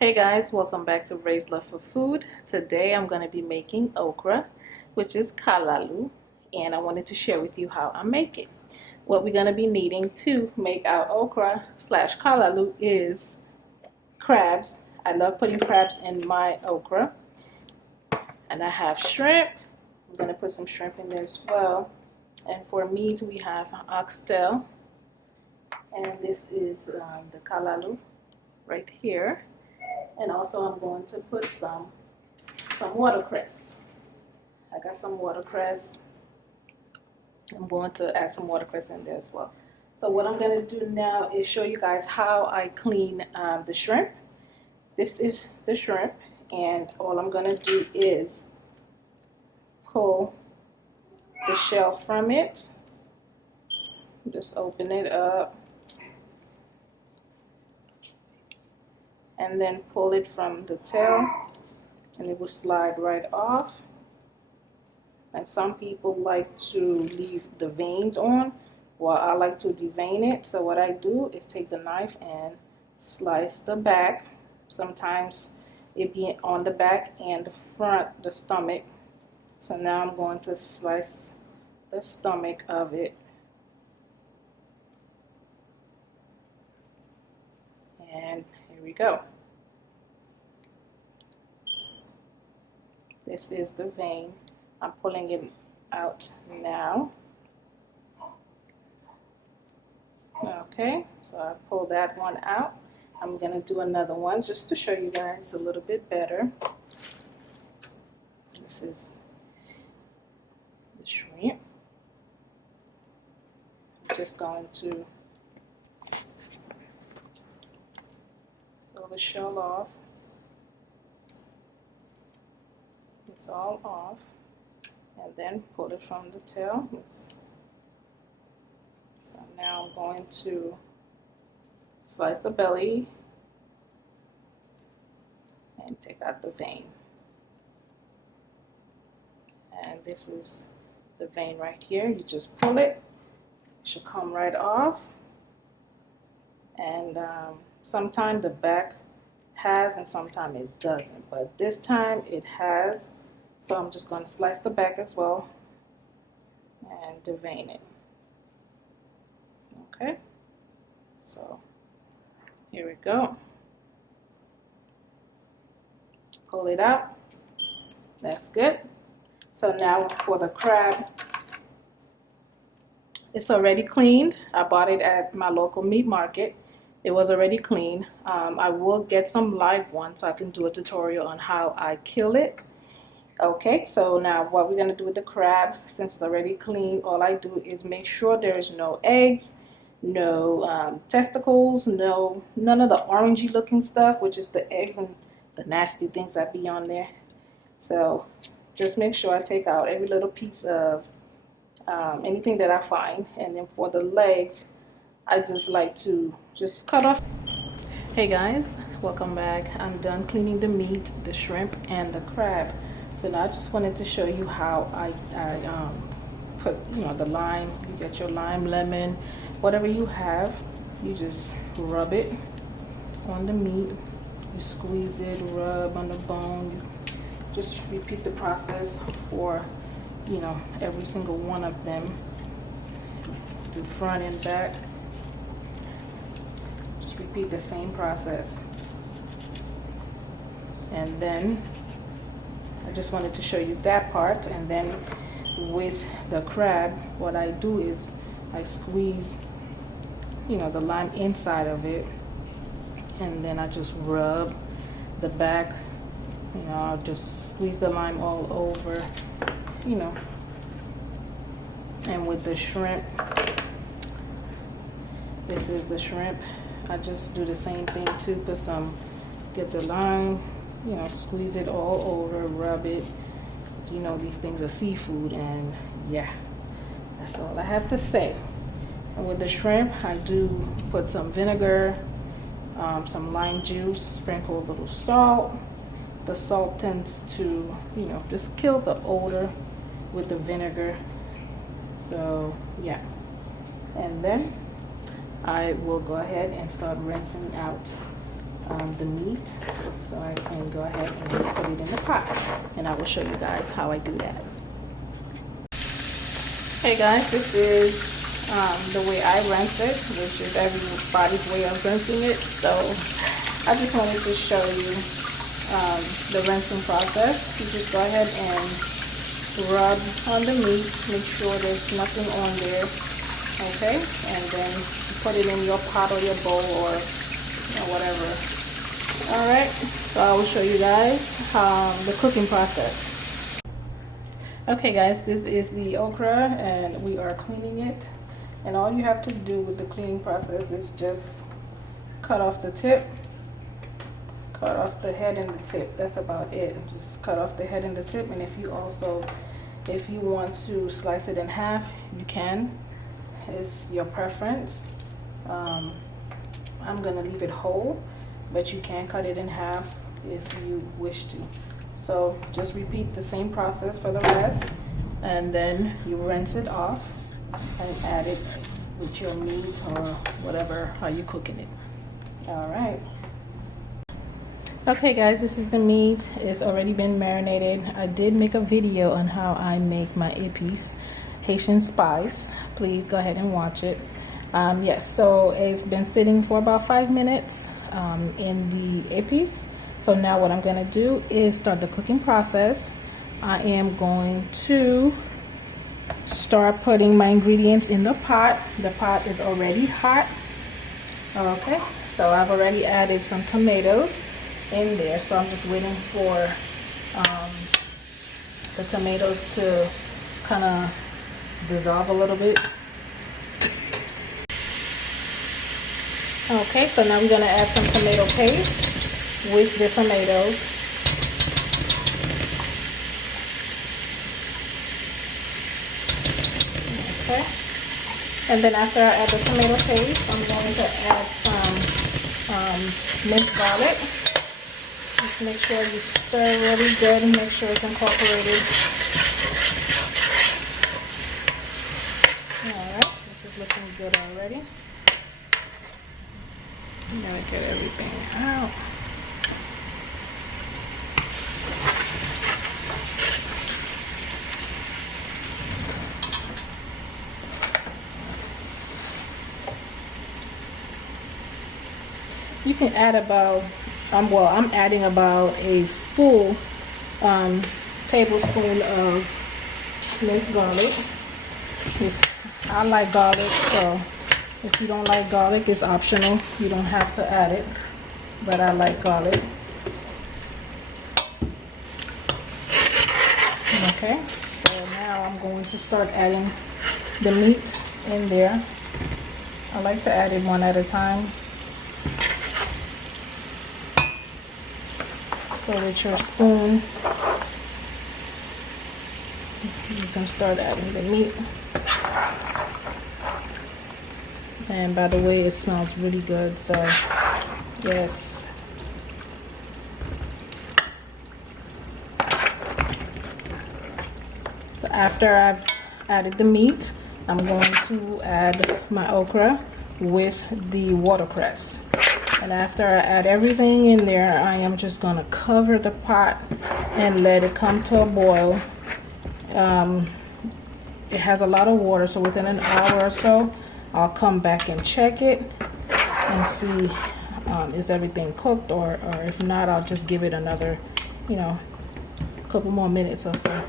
Hey guys, welcome back to Ray's Love for Food. Today I'm going to be making okra, which is kalalou, and I wanted to share with you how I make it. What we're going to be needing to make our okra slash kalalou is crabs. I love putting crabs in my okra. And I have shrimp. I'm going to put some shrimp in there as well. And for meat we have oxtail, and this is the kalalou right here. And also I'm going to put some watercress. I got some watercress. I'm going to add some watercress in there as well. So what I'm going to do now is show you guys how I clean the shrimp. This is the shrimp, and all I'm going to do is pull the shell from it. Just open it up. And then pull it from the tail, and it will slide right off. And some people like to leave the veins on, while I like to devein it. So what I do is take the knife and slice the back. Sometimes it be on the back and the front, the stomach. So now I'm going to slice the stomach of it. And here we go. This is the vein. I'm pulling it out now. Okay, so I pulled that one out. I'm going to do another one just to show you guys a little bit better. This is the shrimp. I'm just going to pull the shell off. It's all off, and then pull it from the tail. So now I'm going to slice the belly and take out the vein. And this is the vein right here. You just pull it. It should come right off. And sometimes the back has and sometimes it doesn't, but this time it has. So I'm just going to slice the back as well and devein it. Okay, so here we go. Pull it out. That's good. So now for the crab, it's already cleaned. I bought it at my local meat market. It was already clean. I will get some live ones so I can do a tutorial on how I kill it. Okay, so now what we're going to do with the crab, since it's already clean, all I do is make sure there is no eggs, no testicles, none of the orangey looking stuff, which is the eggs and the nasty things that be on there. So just make sure I take out every little piece of anything that I find. And then for the legs, I just like to just cut off. Hey guys, welcome back. I'm done cleaning the meat, the shrimp, and the crab. So now I just wanted to show you how I put, the lime. You get your lime, lemon, whatever you have. You just rub it on the meat. You squeeze it, rub on the bone. You just repeat the process for, every single one of them. Do front and back. Just repeat the same process. And then I just wanted to show you that part. And then with the crab, what I do is I squeeze, the lime inside of it, and then I just rub the back. I'll just squeeze the lime all over, And with the shrimp, this is the shrimp. I just do the same thing too. Get the lime, squeeze it all over, rub it. These things are seafood, and yeah, that's all I have to say. And with the shrimp, I do put some vinegar, some lime juice, sprinkle a little salt. The salt tends to, just kill the odor with the vinegar. So yeah, and then I will go ahead and start rinsing out the meat, so I can go ahead and put it in the pot, and I will show you guys how I do that. Hey guys, this is the way I rinse it, which is everybody's way of rinsing it. So I just wanted to show you the rinsing process. You just go ahead and rub on the meat, make sure there's nothing on there, okay, and then put it in your pot or your bowl or whatever. All right, so I will show you guys the cooking process. Okay guys, this is the okra and we are cleaning it, and all you have to do with the cleaning process is just cut off the tip, cut off the head and the tip. That's about it. Just cut off the head and the tip, and if you want to slice it in half, you can. It's your preference. I'm gonna leave it whole, but you can cut it in half if you wish to. So just repeat the same process for the rest, and then you rinse it off and add it with your meat or whatever, how you cooking it. All right. Okay guys, this is the meat. It's already been marinated. I did make a video on how I make my épices, Haitian spice. Please go ahead and watch it. Yes, so it's been sitting for about 5 minutes in the épices. So now what I'm going to do is start the cooking process. I am going to start putting my ingredients in the pot. The pot is already hot. Okay, so I've already added some tomatoes in there. So I'm just waiting for the tomatoes to kind of dissolve a little bit. Okay, so now we're going to add some tomato paste with the tomatoes. Okay, and then after I add the tomato paste, I'm going to add some minced garlic. Just make sure you stir really good and make sure it's incorporated. Alright, this is looking good already. I'm gonna get everything out. You can add about, I'm adding about a full tablespoon of minced garlic. I like garlic, so if you don't like garlic, it's optional. You don't have to add it, but I like garlic. Okay, so now I'm going to start adding the meat in there. I like to add it one at a time. So with your spoon, you can start adding the meat. And by the way, it smells really good, so yes. So after I've added the meat, I'm going to add my okra with the watercress. And after I add everything in there, I am just going to cover the pot and let it come to a boil. It has a lot of water, so within an hour or so, I'll come back and check it and see is everything cooked, or if not, I'll just give it another, couple more minutes or so.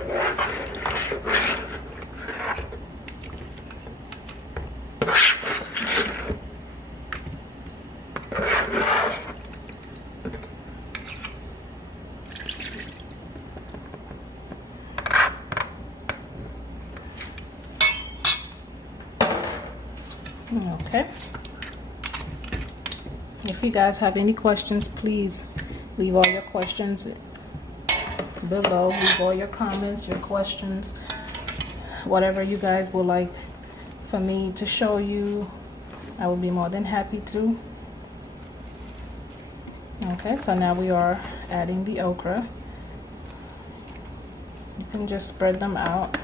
Okay, if you guys have any questions, please leave all your questions below. Leave all your comments, your questions, whatever you guys would like for me to show you, I will be more than happy to. Okay, so now we are adding the okra. You can just spread them out.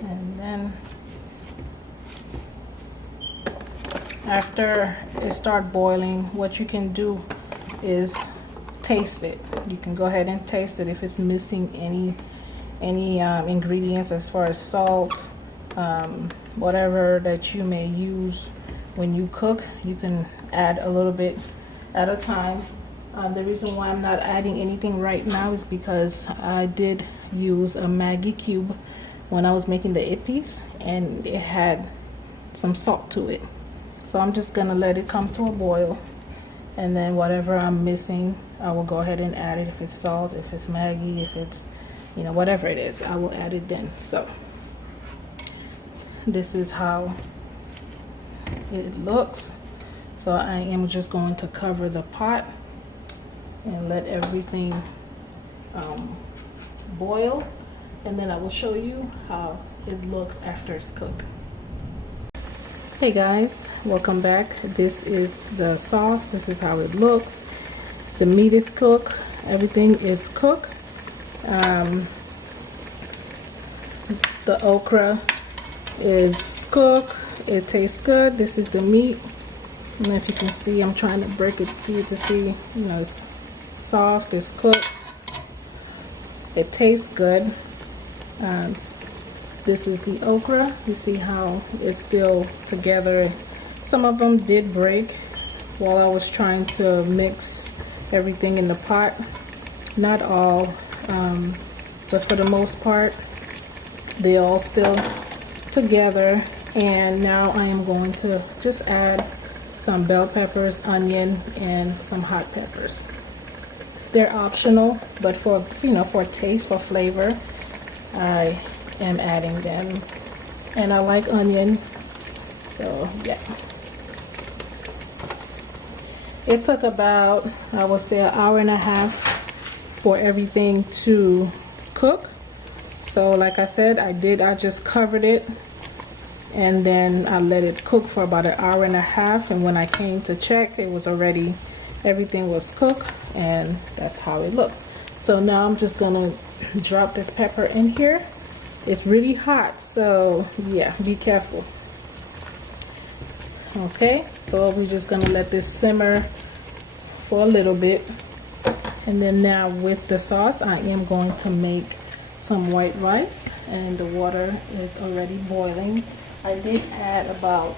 And then after it starts boiling, what you can do is taste it. You can go ahead and taste it if it's missing any ingredients as far as salt, whatever that you may use when you cook. You can add a little bit at a time. The reason why I'm not adding anything right now is because I did use a Maggi cube when I was making the ippies, and it had some salt to it. So I'm just gonna let it come to a boil, and then whatever I'm missing, I will go ahead and add it. If it's salt, if it's Maggi, if it's, you know, whatever it is, I will add it then. So this is how it looks. So I am just going to cover the pot and let everything boil, and then I will show you how it looks after it's cooked. Hey guys, welcome back. This is the sauce. This is how it looks. The meat is cooked, everything is cooked. The okra is cooked, it tastes good. This is the meat. I don't know if you can see, I'm trying to break it for you to see. You know, it's soft, it's cooked, it tastes good. This is the okra. You see how it's still together. Some of them did break while I was trying to mix everything in the pot. Not all, but for the most part, they all still together. And now I am going to just add some bell peppers, onion, and some hot peppers. They're optional, but for, you know, for taste, for flavor, I am adding them. And I like onion, so yeah. It took about, I would say, an hour and a half for everything to cook. So like I said, I just covered it, and then I let it cook for about an hour and a half, and when I came to check, it was already, everything was cooked, and that's how it looks. So now I'm just gonna drop this pepper in here. It's really hot, so yeah, be careful. Okay, so we're just gonna let this simmer for a little bit, and then now with the sauce, I am going to make some white rice, and the water is already boiling. I did add about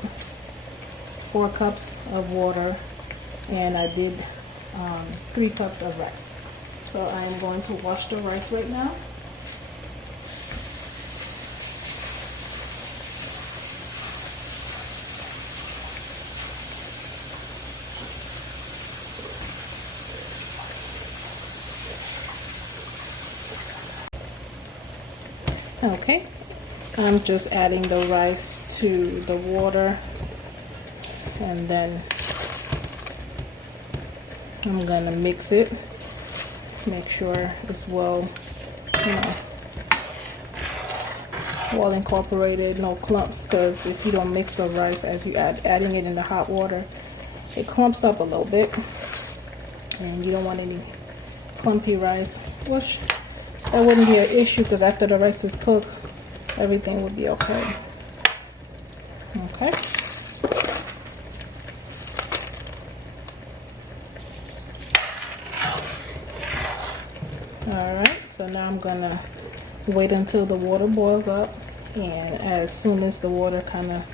4 cups of water, and I did 3 cups of rice. So I am going to wash the rice right now. Okay, I'm just adding the rice to the water, and then I'm gonna mix it, make sure it's well, you know, well incorporated, no clumps, because if you don't mix the rice as you adding it in the hot water, it clumps up a little bit, and you don't want any clumpy rice, which that wouldn't be an issue, because after the rice is cooked, everything would be okay. Okay. Alright, so now I'm gonna wait until the water boils up, and as soon as the water kind of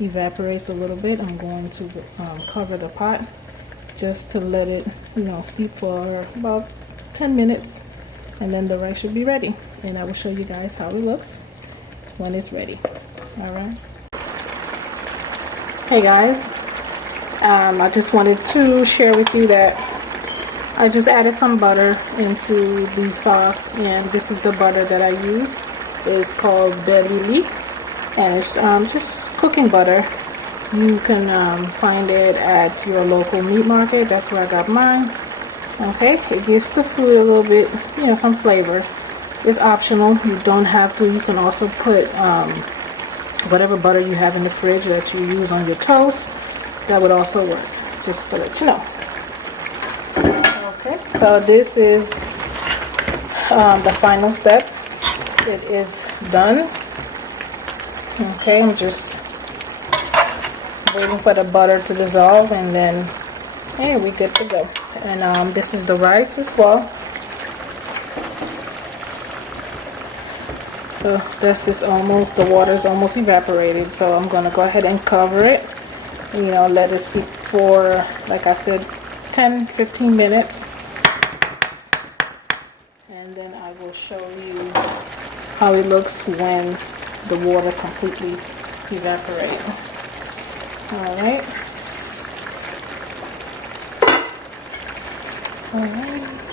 evaporates a little bit, I'm going to cover the pot just to let it, you know, steep for about 10 minutes, and then the rice should be ready, and I will show you guys how it looks when it's ready. Alright. Hey guys, I just wanted to share with you that I just added some butter into the sauce, and this is the butter that I use. It's called Belly Leaf, and it's just cooking butter. You can find it at your local meat market. That's where I got mine. Okay, it gives the food a little bit, you know, some flavor. It's optional. You don't have to. You can also put whatever butter you have in the fridge that you use on your toast. That would also work, just to let you know. Okay, so this is the final step. It is done. Okay, I'm just waiting for the butter to dissolve, and then hey, we're good to go. And this is the rice as well. So this is almost, the water is almost evaporated, so I'm gonna go ahead and cover it. You know, let it steep for, like I said, 10-15 minutes, and then I will show you how it looks when the water completely evaporates. Alright. Alright.